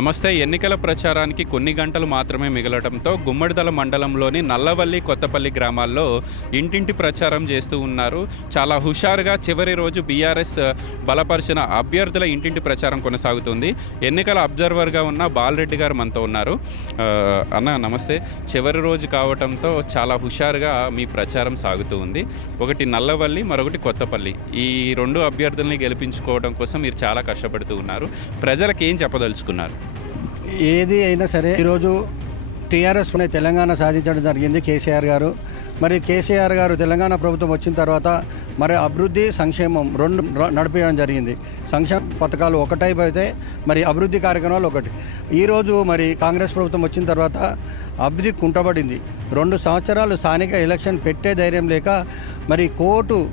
నమస్తే. ఎన్నికల ప్రచారానికి కొన్ని గంటలు మాత్రమే మిగలడంతో గుమ్మడిదల మండలంలోని నల్లవల్లి కొత్తపల్లి గ్రామాల్లో ఇంటింటి ప్రచారం చేస్తూ ఉన్నారు. చాలా హుషారుగా చివరి రోజు బీఆర్ఎస్ బలపరిచిన అభ్యర్థుల ఇంటింటి ప్రచారం కొనసాగుతుంది. ఎన్నికల అబ్జర్వర్గా ఉన్న బాలరెడ్డి గారు మనతో ఉన్నారు. అన్న నమస్తే. చివరి రోజు కావటంతో చాలా హుషారుగా మీ ప్రచారం సాగుతూ ఉంది. ఒకటి నల్లవల్లి మరొకటి కొత్తపల్లి. ఈ రెండు అభ్యర్థుల్ని గెలిపించుకోవడం కోసం మీరు చాలా కష్టపడుతూ ఉన్నారు. ప్రజలకు ఏం చెప్పదలుచుకున్నారు? ఏది అయినా సరే ఈరోజు టీఆర్ఎస్ తెలంగాణ సాధించడం జరిగింది కేసీఆర్ గారు. మరి కేసీఆర్ గారు తెలంగాణ ప్రభుత్వం వచ్చిన తర్వాత మరి అభివృద్ధి సంక్షేమం రెండు నడిపించడం జరిగింది. సంక్షేమ పథకాలు ఒకటైపు అయితే మరి అభివృద్ధి కార్యక్రమాలు ఒకటి. ఈరోజు మరి కాంగ్రెస్ ప్రభుత్వం వచ్చిన తర్వాత అభివృద్ధి కుంటబడింది. రెండు సంవత్సరాలు స్థానిక ఎలక్షన్ పెట్టే ధైర్యం లేక మరి కోర్టు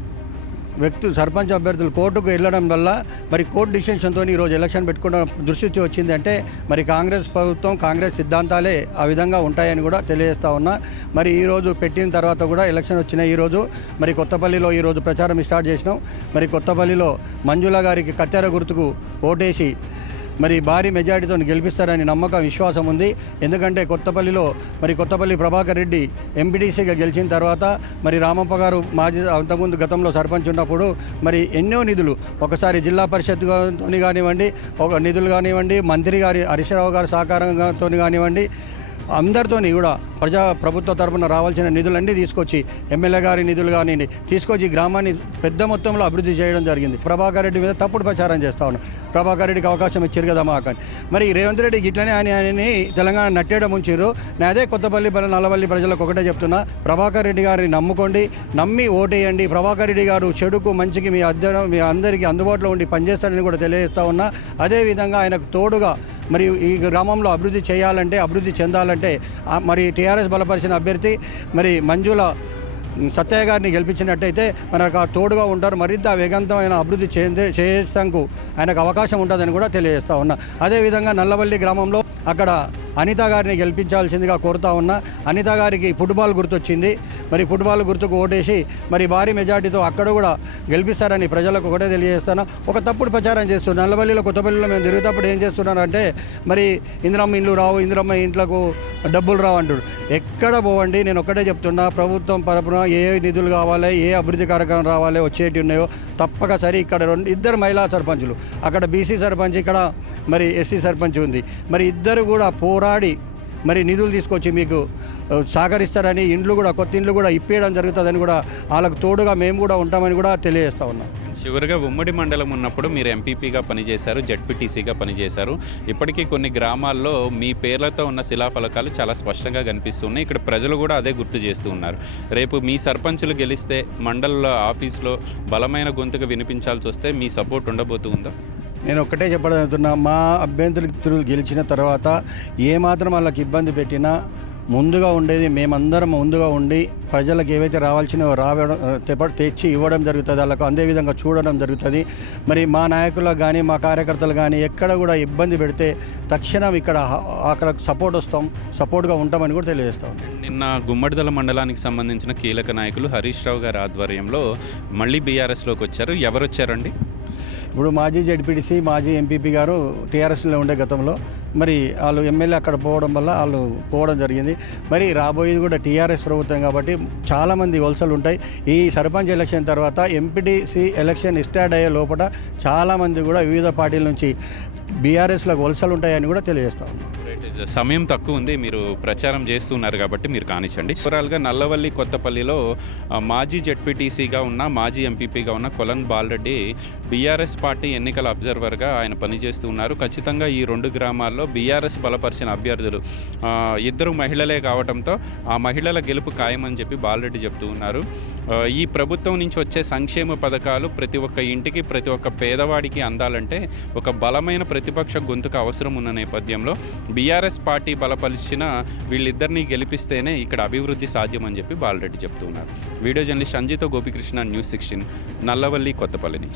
వ్యక్తులు సర్పంచ్ అభ్యర్థులు కోర్టుకు వెళ్ళడం వల్ల మరి కోర్టు డిసిషన్తో ఈరోజు ఎలక్షన్ పెట్టుకోవడం దృష్టి వచ్చింది అంటే మరి కాంగ్రెస్ ప్రభుత్వం కాంగ్రెస్ సిద్ధాంతాలే ఆ విధంగా ఉంటాయని కూడా తెలియజేస్తా ఉన్నా. మరి ఈరోజు పెట్టిన తర్వాత కూడా ఎలక్షన్ వచ్చిన ఈరోజు. మరి కొత్తపల్లిలో ఈరోజు ప్రచారం స్టార్ట్ చేసినాం. మరి కొత్తపల్లిలో మంజుల గారికి కత్తెర గుర్తుకు ఓటేసి మరి భారీ మెజారిటీతో గెలిపిస్తారని నమ్మకం విశ్వాసం ఉంది. ఎందుకంటే కొత్తపల్లిలో మరి కొత్తపల్లి ప్రభాకర్ రెడ్డి ఎంపీటీసీగా గెలిచిన తర్వాత మరి రామప్ప గారు మాజీ అంతకుముందు గతంలో సర్పంచ్ ఉన్నప్పుడు మరి ఎన్నో నిధులు ఒకసారి జిల్లా పరిషత్ కానివ్వండి ఒక నిధులు కానివ్వండి మంత్రి గారి హరీశ్రావు గారి సహకారంతో కానివ్వండి అందరితోని కూడా ప్రజా ప్రభుత్వ తరఫున రావాల్సిన నిధులన్నీ తీసుకొచ్చి ఎమ్మెల్యే గారి నిధులు కానీ తీసుకొచ్చి ఈ గ్రామాన్ని పెద్ద మొత్తంలో అభివృద్ధి చేయడం జరిగింది. ప్రభాకర్ రెడ్డి మీద తప్పుడు ప్రచారం చేస్తా ఉన్నాం. ప్రభాకర్ రెడ్డికి అవకాశం ఇచ్చారు కదా మాకు మరి రేవంత్ రెడ్డి ఇట్లనే అని ఆయనని తెలంగాణ నట్టేయడం ఉంచారు నేను అదే కొత్తపల్లి పల్లె నల్లవల్లి ప్రజలకు ఒకటే చెప్తున్నా. ప్రభాకర్ రెడ్డి గారిని నమ్ముకోండి నమ్మి ఓటేయండి. ప్రభాకర్ రెడ్డి గారు చెడుకు మంచికి మీ అద్దరం మీ అందరికీ అందుబాటులో ఉండి పనిచేస్తాడని కూడా తెలియజేస్తా ఉన్నా. అదేవిధంగా ఆయనకు తోడుగా మరి ఈ గ్రామంలో అభివృద్ధి చేయాలంటే అభివృద్ధి చెందాలంటే మరి టీఆర్ఎస్ బలపరిచిన అభ్యర్థి మరి మంజుల సత్యయ్య గారిని గెలిపించినట్టయితే మనకు తోడుగా ఉంటారు. మరింత వేగవంతమైన అభివృద్ధి చెందే చేయడానికి ఆయనకు అవకాశం ఉంటుందని కూడా తెలియజేస్తా ఉన్నా. అదేవిధంగా నల్లవల్లి గ్రామంలో అక్కడ అనిత గారిని గెలిపించాల్సిందిగా కోరుతా ఉన్నా. అనిత గారికి ఫుట్బాల్ గుర్తొచ్చింది. మరి ఫుట్బాల్ గుర్తుకు ఓటేసి మరి భారీ మెజార్టీతో అక్కడ కూడా గెలిపిస్తారని ప్రజలకు ఒకటే తెలియజేస్తాను ఒక తప్పుడు ప్రచారం చేస్తున్నాను నల్లబల్లిలో కొత్తపల్లిలో మేము తిరుగుతప్పుడు ఏం చేస్తున్నారంటే మరి ఇందిరమ్మ ఇండ్లు రావు ఇందిరమ్మ ఇంట్లకు డబ్బులు రావు అంటాడు ఎక్కడ పోవండి? నేను ఒక్కటే చెప్తున్నా. ప్రభుత్వం తరపున ఏ నిధులు కావాలి? ఏ అభివృద్ధి కార్యక్రమం రావాలి? వచ్చేటి ఉన్నాయో తప్పక సరే ఇక్కడ రెండు ఇద్దరు మహిళా సర్పంచులు. అక్కడ బీసీ సర్పంచ్ ఇక్కడ మరి ఎస్సీ సర్పంచ్ ఉంది. మరి ఇద్దరు కూడా పోరాడి మరి నిధులు తీసుకొచ్చి మీకు సహకరిస్తారని ఇండ్లు కూడా కొత్త ఇండ్లు కూడా ఇప్పేయడం జరుగుతుందని కూడా వాళ్ళకు తోడుగా మేము కూడా ఉంటామని కూడా తెలియజేస్తా ఉన్నాం. చివరిగా ఉమ్మడి మండలం ఉన్నప్పుడు మీరు ఎంపీపీగా పనిచేశారు జడ్పీటీసీగా పనిచేశారు. ఇప్పటికీ కొన్ని గ్రామాల్లో మీ పేర్లతో ఉన్న శిలాఫలకాలు చాలా స్పష్టంగా కనిపిస్తున్నాయి. ఇక్కడ ప్రజలు కూడా అదే గుర్తు చేస్తూ ఉన్నారు. రేపు మీ సర్పంచులు గెలిస్తే మండల ఆఫీస్లో బలమైన గొంతుగా వినిపించాల్సి వస్తే మీ సపోర్ట్ ఉండబోతుందా? నేను ఒక్కటే చెప్పడం మా అభ్యర్థులు గెలిచిన తర్వాత ఏమాత్రం వాళ్ళకి ఇబ్బంది పెట్టినా ముందుగా ఉండేది మేమందరం ముందుగా ఉండి ప్రజలకు ఏవైతే రావాల్సినవో రావడం తెచ్చి ఇవ్వడం జరుగుతుంది వాళ్ళకు అదే విధంగా చూడడం జరుగుతుంది. మరి మా నాయకులకు కానీ మా కార్యకర్తలు కానీ ఎక్కడ కూడా ఇబ్బంది పెడితే తక్షణం ఇక్కడ అక్కడ సపోర్ట్ వస్తాం సపోర్ట్గా ఉంటామని కూడా తెలియజేస్తాం నిన్న గుమ్మడిదల మండలానికి సంబంధించిన కీలక నాయకులు హరీష్ రావు గారి ఆధ్వర్యంలో మళ్ళీ బీఆర్ఎస్లోకి వచ్చారు. ఎవరు వచ్చారండి ఇప్పుడు మాజీ జడ్పీటీసీ మాజీ ఎంపీపీ గారు టీఆర్ఎస్లో ఉండే గతంలో మరి వాళ్ళు ఎమ్మెల్యే అక్కడ పోవడం వల్ల వాళ్ళు పోవడం జరిగింది. మరి రాబోయేది కూడా టీఆర్ఎస్ ప్రభుత్వం కాబట్టి చాలామంది వలసలు ఉంటాయి. ఈ సర్పంచ్ ఎలక్షన్ తర్వాత ఎంపీటీసీ ఎలక్షన్ స్టార్ట్ అయ్యే లోపల చాలామంది కూడా వివిధ పార్టీల నుంచి బీఆర్ఎస్లకు వలసలు ఉంటాయని కూడా తెలియజేస్తా ఉన్నాం. సమయం తక్కువ ఉంది. మీరు ప్రచారం చేస్తున్నారు కాబట్టి మీరు కానిచ్చండి ఓవరాల్గా నల్లవల్లి కొత్తపల్లిలో మాజీ జెడ్పీటీసీగా ఉన్న మాజీ ఎంపీపీగా ఉన్న కొలన్ బాలరెడ్డి బీఆర్ఎస్ పార్టీ ఎన్నికల అబ్జర్వర్గా ఆయన పనిచేస్తూ ఉన్నారు. ఖచ్చితంగా ఈ రెండు గ్రామాల్లో బీఆర్ఎస్ బలపరిచిన అభ్యర్థులు ఇద్దరు మహిళలే కావడంతో ఆ మహిళల గెలుపు ఖాయమని చెప్పి బాలరెడ్డి చెప్తూ ఉన్నారు. ఈ ప్రభుత్వం నుంచి వచ్చే సంక్షేమ పథకాలు ప్రతి ఒక్క ఇంటికి ప్రతి ఒక్క పేదవాడికి అందాలంటే ఒక బలమైన ప్రతిపక్ష గొంతుకు అవసరం ఉన్న నేపథ్యంలో బీఆర్ఎస్ పార్టీ బలపరిచిన వీళ్ళిద్దరినీ గెలిపిస్తేనే ఇక్కడ అభివృద్ధి సాధ్యమని చెప్పి బాలరెడ్డి చెప్తున్నారు video journalist Sanjitha Gopikrishna news sixteen Nallavalli Kothapalli నుంచి.